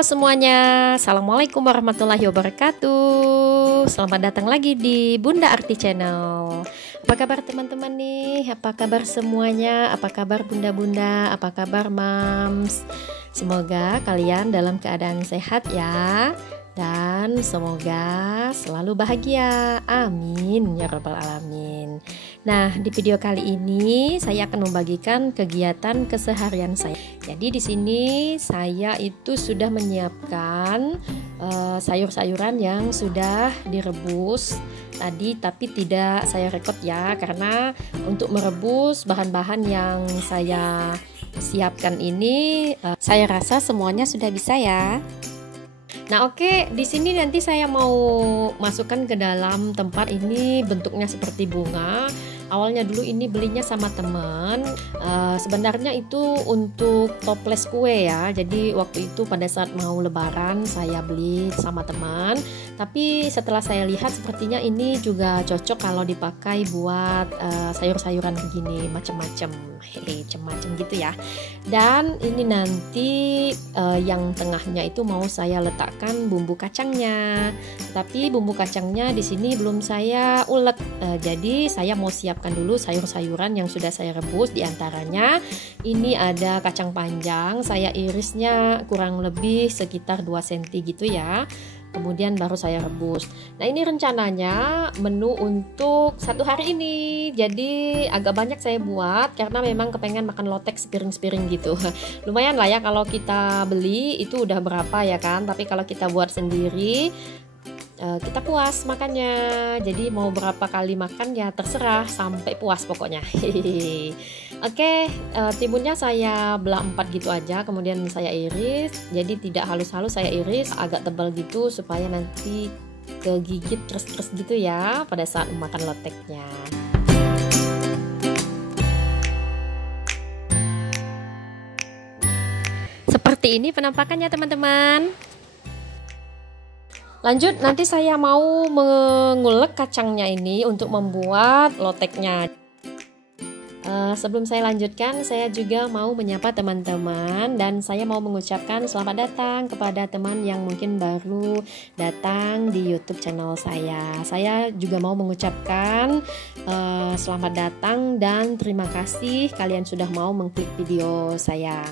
Halo semuanya, Assalamualaikum warahmatullahi wabarakatuh. Selamat datang lagi di Bunda Arti Channel. Apa kabar teman-teman nih? Apa kabar semuanya? Apa kabar bunda-bunda? Apa kabar mams? Semoga kalian dalam keadaan sehat ya. Dan semoga selalu bahagia. Amin ya rabbal alamin. Nah, di video kali ini saya akan membagikan kegiatan keseharian saya. Jadi di sini saya itu sudah menyiapkan sayur-sayuran yang sudah direbus tadi, tapi tidak saya rekod ya, karena untuk merebus bahan-bahan yang saya siapkan ini saya rasa semuanya sudah bisa ya. Nah oke, di sini nanti saya mau masukkan ke dalam tempat ini, bentuknya seperti bunga. Awalnya dulu ini belinya sama teman. Sebenarnya itu untuk toples kue ya. Jadi waktu itu pada saat mau lebaran saya beli sama teman. Tapi setelah saya lihat sepertinya ini juga cocok kalau dipakai buat sayur-sayuran begini, macam-macam, macam-macam gitu ya. Dan ini nanti yang tengahnya itu mau saya letakkan bumbu kacangnya. Tapi bumbu kacangnya di sini belum saya ulek. Jadi saya mau siapkan dulu sayur-sayuran yang sudah saya rebus. Di antaranya ini ada kacang panjang, saya irisnya kurang lebih sekitar 2 cm gitu ya. Kemudian baru saya rebus. Nah ini rencananya menu untuk satu hari ini. Jadi agak banyak saya buat karena memang kepengen makan lotek sepiring-sepiring gitu. Lumayan lah ya kalau kita beli itu udah berapa ya kan. Tapi kalau kita buat sendiri kita puas makannya. Jadi mau berapa kali makan ya terserah, sampai puas pokoknya. Oke, timunnya saya belah 4 gitu aja, kemudian saya iris. Jadi tidak halus-halus, saya iris agak tebal gitu supaya nanti kegigit terus-terus gitu ya pada saat makan loteknya. Seperti ini penampakannya teman-teman. Lanjut, nanti saya mau mengulek kacangnya ini untuk membuat loteknya. Sebelum saya lanjutkan, saya juga mau menyapa teman-teman dan saya mau mengucapkan selamat datang kepada teman yang mungkin baru datang di YouTube channel saya. Saya juga mau mengucapkan selamat datang dan terima kasih kalian sudah mau mengklik video saya.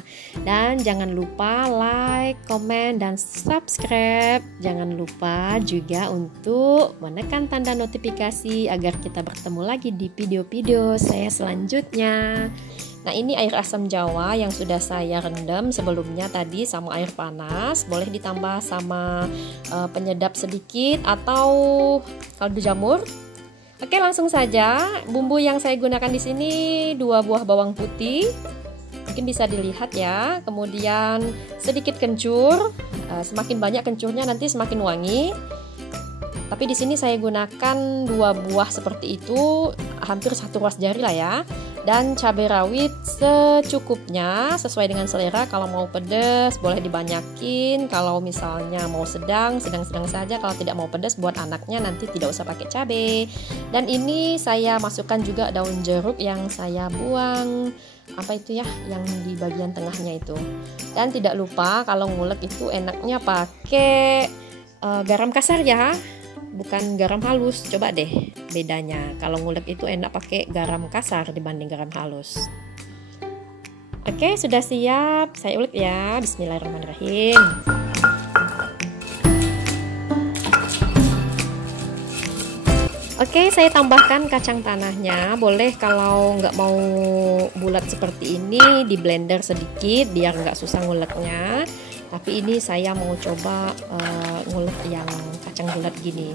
Dan jangan lupa like, komen, dan subscribe. Jangan lupa juga untuk menekan tanda notifikasi agar kita bertemu lagi di video-video saya selanjutnya. Nah ini air asam jawa yang sudah saya rendam sebelumnya tadi sama air panas. Boleh ditambah sama penyedap sedikit atau kaldu jamur. Oke, langsung saja. Bumbu yang saya gunakan di sini 2 buah bawang putih. Mungkin bisa dilihat ya. Kemudian sedikit kencur. Semakin banyak kencurnya nanti semakin wangi. Tapi di sini saya gunakan 2 buah seperti itu, hampir 1 ruas jari lah ya. Dan cabai rawit secukupnya sesuai dengan selera. Kalau mau pedas boleh dibanyakin. Kalau misalnya mau sedang-sedang saja. Kalau tidak mau pedas buat anaknya nanti tidak usah pakai cabai. Dan ini saya masukkan juga daun jeruk yang saya buang. Apa itu ya, yang di bagian tengahnya itu. Dan tidak lupa kalau ngulek itu enaknya pakai garam kasar ya, bukan garam halus. Coba deh bedanya. Kalau ngulek itu enak pakai garam kasar dibanding garam halus. Oke, sudah siap. Saya ulek ya. Bismillahirrahmanirrahim. Oke, saya tambahkan kacang tanahnya. Boleh kalau nggak mau bulat seperti ini di blender sedikit biar nggak susah nguleknya. Tapi ini saya mau coba ngulek yang kacang bulat gini.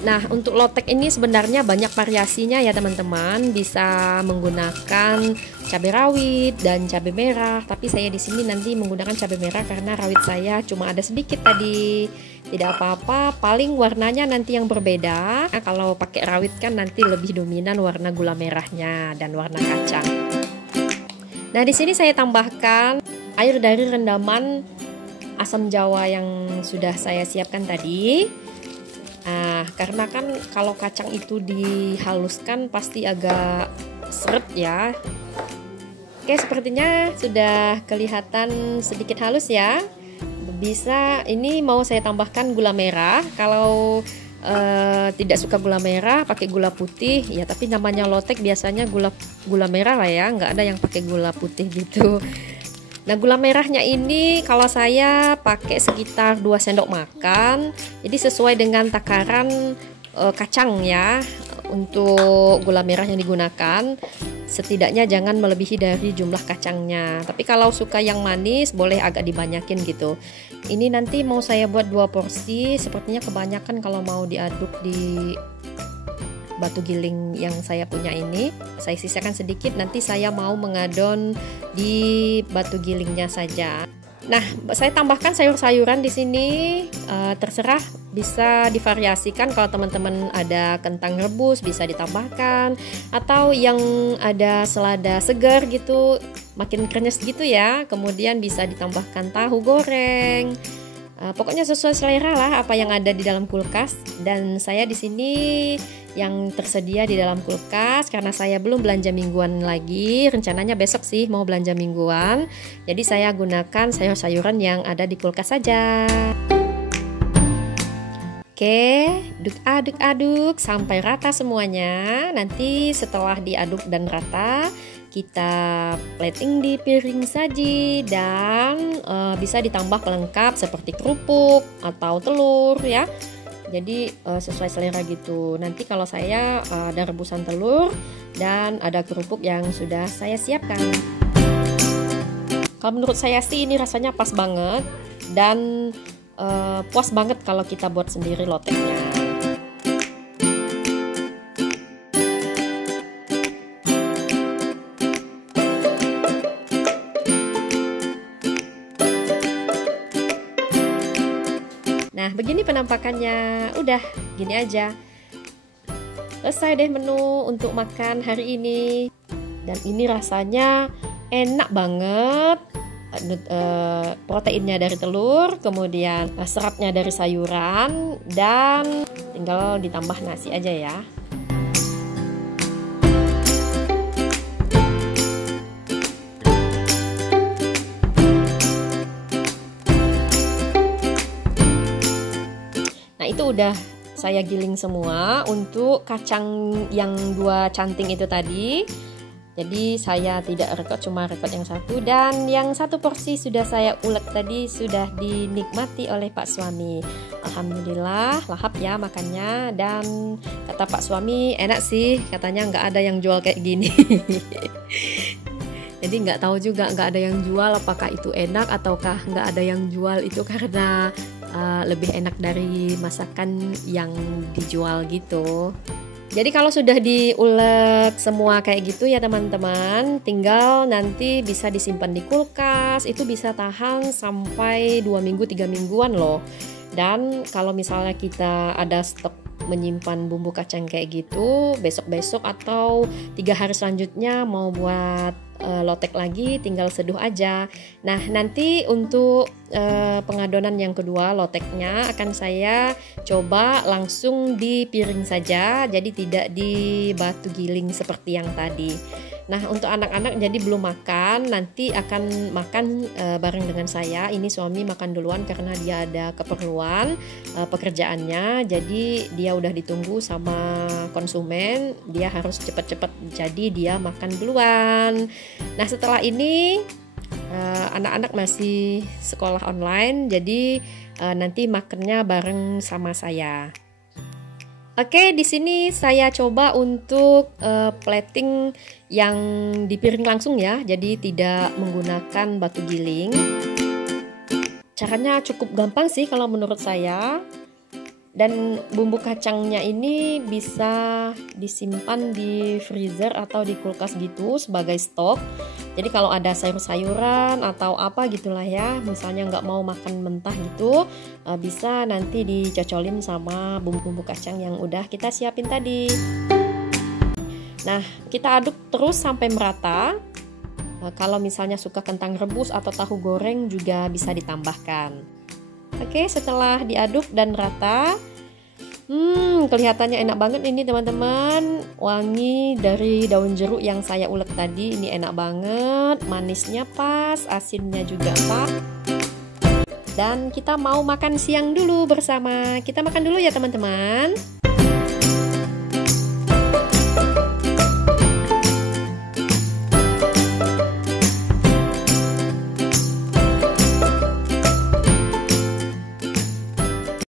Nah untuk lotek ini sebenarnya banyak variasinya ya teman-teman. Bisa menggunakan cabai rawit dan cabai merah. Tapi saya di sini nanti menggunakan cabai merah karena rawit saya cuma ada sedikit tadi. Tidak apa-apa, paling warnanya nanti yang berbeda. Nah, kalau pakai rawit kan nanti lebih dominan warna gula merahnya dan warna kacang. Nah di sini saya tambahkan air dari rendaman asam jawa yang sudah saya siapkan tadi. Nah, karena kan kalau kacang itu dihaluskan pasti agak seret ya. Oke, sepertinya sudah kelihatan sedikit halus ya. bisa, ini mau saya tambahkan gula merah. Kalau tidak suka gula merah pakai gula putih ya, tapi namanya lotek biasanya gula merah lah ya, nggak ada yang pakai gula putih gitu. Nah, gula merahnya ini kalau saya pakai sekitar 2 sendok makan, jadi sesuai dengan takaran kacang ya. Untuk gula merah yang digunakan setidaknya jangan melebihi dari jumlah kacangnya, tapi kalau suka yang manis boleh agak dibanyakin gitu. Ini nanti mau saya buat 2 porsi, sepertinya kebanyakan kalau mau diaduk di batu giling yang saya punya ini. Saya sisakan sedikit, nanti saya mau mengadon di batu gilingnya saja. Nah, saya tambahkan sayur-sayuran di sini, terserah, bisa divariasikan. Kalau teman-teman ada kentang rebus bisa ditambahkan, atau yang ada selada segar gitu, makin krenyes gitu ya. Kemudian bisa ditambahkan tahu goreng. Pokoknya sesuai selera lah apa yang ada di dalam kulkas. Dan saya di sini yang tersedia di dalam kulkas, karena saya belum belanja mingguan lagi, rencananya besok sih mau belanja mingguan. Jadi saya gunakan sayur-sayuran yang ada di kulkas saja. Oke, aduk-aduk sampai rata semuanya. Nanti setelah diaduk dan rata, kita plating di piring saji dan bisa ditambah pelengkap seperti kerupuk atau telur ya. Jadi sesuai selera gitu. Nanti kalau saya ada rebusan telur dan ada kerupuk yang sudah saya siapkan. Kalau menurut saya sih ini rasanya pas banget dan puas banget kalau kita buat sendiri loteknya. Nah, begini penampakannya. Udah, gini aja. Selesai deh menu untuk makan hari ini. Dan ini rasanya enak banget. Proteinnya dari telur, kemudian seratnya dari sayuran, dan tinggal ditambah nasi aja ya. Nah, itu udah saya giling semua untuk kacang yang 2 canting itu tadi. Jadi saya tidak rekod, cuma rekod yang 1, dan yang 1 porsi sudah saya ulek tadi, sudah dinikmati oleh Pak suami. Alhamdulillah lahap ya makannya, dan kata Pak suami enak sih, katanya nggak ada yang jual kayak gini. Jadi nggak tahu juga, nggak ada yang jual apakah itu enak ataukah nggak ada yang jual itu karena lebih enak dari masakan yang dijual gitu. Jadi kalau sudah diulek semua kayak gitu ya teman-teman, tinggal nanti bisa disimpan di kulkas, itu bisa tahan sampai 2 minggu 3 mingguan loh. Dan kalau misalnya kita ada stok menyimpan bumbu kacang kayak gitu, besok-besok atau 3 hari selanjutnya mau buat lotek lagi, tinggal seduh aja. Nah, nanti untuk pengadonan yang kedua, loteknya akan saya coba langsung di piring saja, jadi tidak di batu giling seperti yang tadi. Nah, untuk anak-anak jadi belum makan, nanti akan makan bareng dengan saya. Ini suami makan duluan karena dia ada keperluan pekerjaannya, jadi dia udah ditunggu sama konsumen, dia harus cepat-cepat, jadi dia makan duluan. Nah, setelah ini anak-anak masih sekolah online, jadi nanti makannya bareng sama saya. Oke, di sini saya coba untuk plating yang di piring langsung ya, jadi tidak menggunakan batu giling. Caranya cukup gampang sih kalau menurut saya. Dan bumbu kacangnya ini bisa disimpan di freezer atau di kulkas gitu sebagai stok. Jadi kalau ada sayur-sayuran atau apa gitulah ya, misalnya nggak mau makan mentah gitu, bisa nanti dicocolin sama bumbu-bumbu kacang yang udah kita siapin tadi. Nah, kita aduk terus sampai merata. Kalau misalnya suka kentang rebus atau tahu goreng juga bisa ditambahkan. Oke, setelah diaduk dan rata, kelihatannya enak banget ini teman-teman. Wangi dari daun jeruk yang saya ulek tadi, ini enak banget. Manisnya pas, asinnya juga pas. Dan kita mau makan siang dulu bersama. Kita makan dulu ya teman-teman.